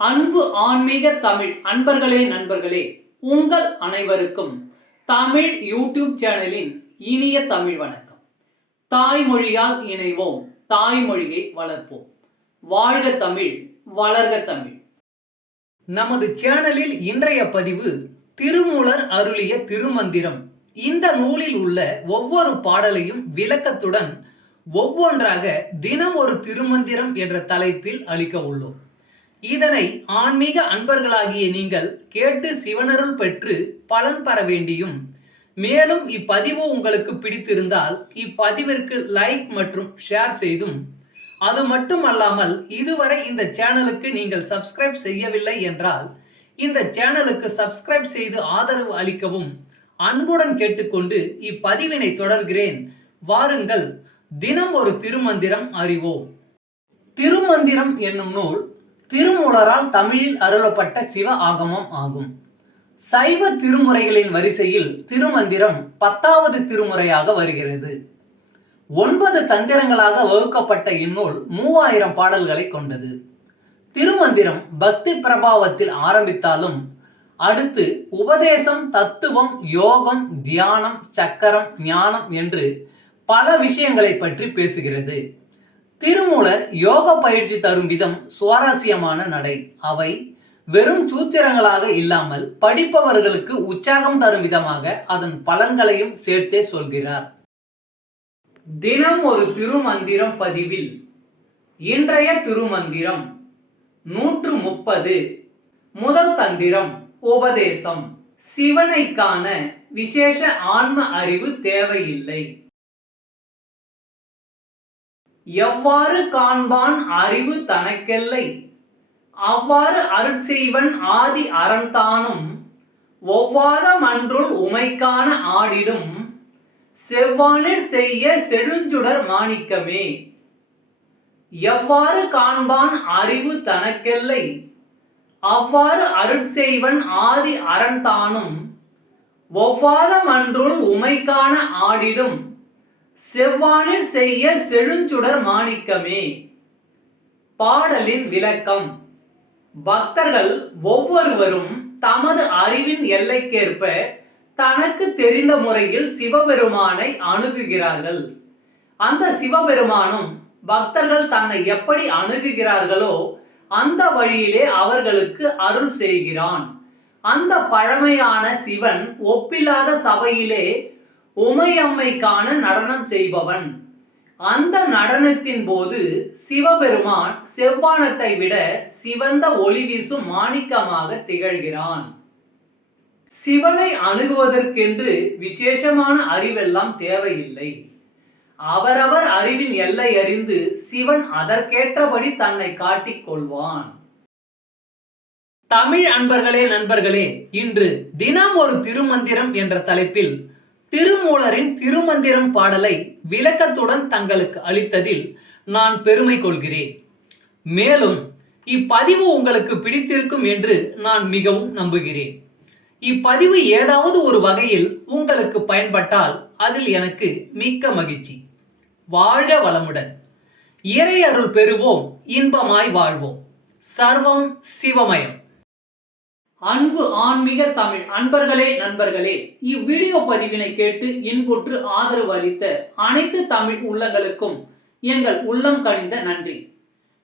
அன்பு ஆன்மீக தமிழ் அன்பர்களே நண்பர்களே, உங்கள் அனைவருக்கும் தமிழ் யூடியூப் சேனலின் இனிய தமிழ் வணக்கம். தாய்மொழியால் இணைவோம், தாய்மொழியை வளர்ப்போம். வாழ்க தமிழ், வளர்க தமிழ். நமது சேனலில் இன்றைய பதிவு திருமூலர் அருளிய திருமந்திரம். இந்த நூலில் உள்ள ஒவ்வொரு பாடலையும் விளக்கத்துடன் ஒவ்வொன்றாக தினம் ஒரு திருமந்திரம் என்ற தலைப்பில் அளிக்க உள்ளோம். இதனை ஆன்மீக அன்பர்களாகிய நீங்கள் கேட்டு சிவனருள் பெற்று பலன் பெற வேண்டியும், மேலும் இப்பதிவு உங்களுக்கு பிடித்திருந்தால் இப்பதிவிற்கு லைக் மற்றும் ஷேர் செய்தும், அது மட்டுமல்லாமல் இதுவரை இந்த சேனலுக்கு நீங்கள் சப்ஸ்கிரைப் செய்யவில்லை என்றால் இந்த சேனலுக்கு சப்ஸ்கிரைப் செய்து ஆதரவு அளிக்கவும் அன்புடன் கேட்டுக்கொண்டு இப்பதிவினை தொடர்கிறேன். வாருங்கள், தினம் ஒரு திருமந்திரம் அறிவோம். திருமந்திரம் என்னும் நூல் திருமூலரால் தமிழில் அருளப்பட்ட சிவ ஆகமம் ஆகும். சைவ திருமுறைகளின் வரிசையில் திருமந்திரம் 10வது திருமுறையாக வருகிறது. 9 தந்திரங்களாக வகுக்கப்பட்ட இந்நூல் 3000 பாடல்களை கொண்டது. திருமந்திரம் பக்தி பிரபாவத்தில் ஆரம்பித்தாலும் அடுத்து உபதேசம், தத்துவம், யோகம், தியானம், சக்கரம், ஞானம் என்று பல விஷயங்களை பற்றி பேசுகிறது. திருமூலர் யோக பயிற்சி தரும் விதம் சுவாரஸ்யமான நடை. அவை வெறும் சூத்திரங்களாக இல்லாமல் படிப்பவர்களுக்கு உற்சாகம் தரும் விதமாக அதன் பலன்களையும் சேர்த்தே சொல்கிறார். தினம் ஒரு திருமந்திரம் பதிவில் இன்றைய திருமந்திரம் 130. முதல் தந்திரம் உபதேசம். சிவனை காண விசேஷ ஆன்ம அறிவு தேவையில்லை. எவ்வாறு காண்பான் அறிவு தனக்கெல்லை, அவ்வாறு அருட்செய்வன் ஆதி அறந்தானும், ஒவ்வாத மன்றுள் உமைக்கான ஆடிடும், செவ்வானில் செய்ய செழுஞ்சுடர் மாணிக்கமே. எவ்வாறு காண்பான் அறிவு தனக்கெல்லை, அவ்வாறு அருட்செய்வன் ஆதி அறந்தானும், ஒவ்வாத மன்றுள் உமைக்கான ஆடிடும், செவ்வானில் செய்ய செழுஞ்சுடர் மாணிக்கமே. பாடலின் விளக்கம். பக்தர்கள் ஒவ்வொருவரும் தமது அறிவின் எல்லைக்கேற்ப தனக்கு தெரிந்த முறையில் சிவபெருமானை அணுகுகிறார்கள். அந்த சிவபெருமானும் பக்தர்கள் தன்னை எப்படி அணுகுகிறார்களோ அந்த வழியிலே அவர்களுக்கு அருள் செய்கிறான். அந்த பழமையான சிவன் ஒப்பில்லாத சபையிலே உமையம்மைக்கான நடனம் செய்பவன். அந்த நடனத்தின் போது சிவபெருமான் செவ்வானத்தை விட சிவந்த ஒளி வீசும் மாணிக்கமாக திகழ்கிறான். சிவனை அணுகுவதற்கென்று விசேஷமான அறிவெல்லாம் தேவையில்லை. அவரவர் அறிவின் எல்லை அறிந்து சிவன் அதற்கேற்றபடி தன்னை காட்டிக் கொள்வான். தமிழ் அன்பர்களே நண்பர்களே, இன்று தினம் ஒரு திருமந்திரம் என்ற தலைப்பில் திருமூலரின் திருமந்திரம் பாடலை விளக்கத்துடன் தங்களுக்கு அளித்ததில் நான் பெருமை கொள்கிறேன். மேலும் இப்பதிவு உங்களுக்கு பிடித்திருக்கும் என்று நான் மிகவும் நம்புகிறேன். இப்பதிவு ஏதாவது ஒரு வகையில் உங்களுக்கு பயன்பட்டால் அதில் எனக்கு மிக்க மகிழ்ச்சி. வாழ்க வளமுடன். இறை அருள் பெறுவோம், இன்பமாய் வாழ்வோம். சர்வம் சிவமயம். அன்பு ஆன்மீக தமிழ் அன்பர்களே நண்பர்களே, இவ்வீடியோ பதிவினை கேட்டு இன்புற்று ஆதரவு அளித்த அனைத்து தமிழ் உள்ளங்களுக்கும் எங்கள் உள்ளம் கனிந்த நன்றி.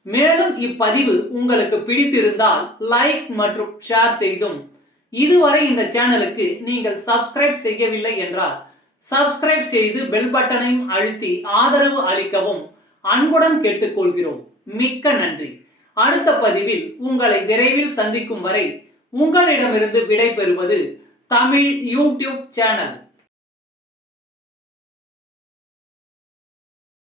மேலும் இப்பதிவு உங்களுக்கு பிடித்திருந்தால் லைக் மற்றும் ஷேர் செய்தும், இதுவரை இந்த சேனலுக்கு நீங்கள் சப்ஸ்கிரைப் செய்யவில்லை என்றால் சப்ஸ்கிரைப் செய்து பெல் பட்டனையும் அழுத்தி ஆதரவு அளிக்கவும் அன்புடன் கேட்டுக்கொள்கிறோம். மிக்க நன்றி. அடுத்த பதிவில் உங்களை விரைவில் சந்திக்கும் வரை உங்களிடமிருந்து விடை பெறுவது தமிழ் யூடியூப் சேனல்.